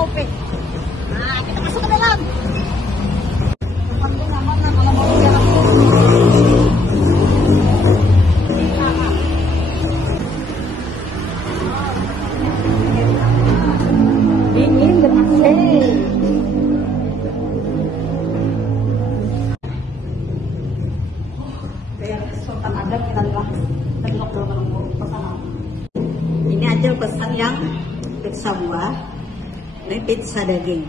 Ope. Nah, kita masuk ke dalam. Depannya nyaman lah kalau mau jalan. Dingin dan AC. Sultan ada kita lihat tengok dulu pesanan. Ini aja pesan yang pizza buah, ini pizza daging.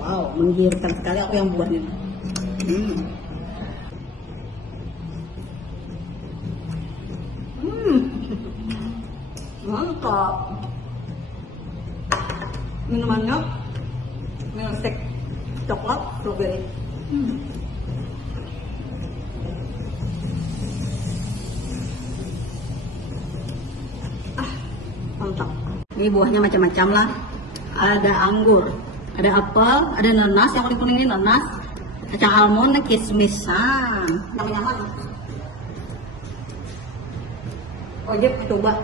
Wow, menggiurkan sekali aku yang buahnya. Mantap. Minumannya milkshake coklat strawberry. Mantap. Ini buahnya macam-macam lah. Ada anggur, ada apel, ada nanas. Yang paling kuning ini nanas, kacang almond, dan kismis. Namanya mana? Ojek coba.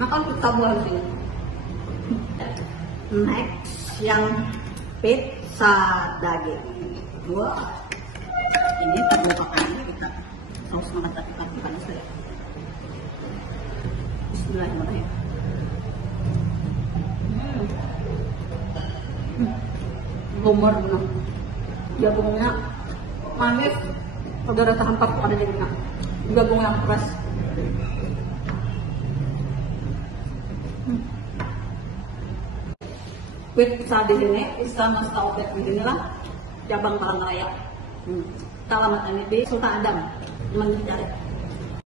Makan kita buah di sini. Next yang pizza daging. Wah, ini terbukaannya kita saus mata ikan panas ya. Bismillahirrahmanirrahim. Bomber benar. Jagungnya manis, udah rasa hampat pada jadinya. Jagung yang fresh. Pizza di sini, Istana Staubek di sini lah, cabang Palangkaraya. Kita alamat ini di Sultan Adam, Mencari.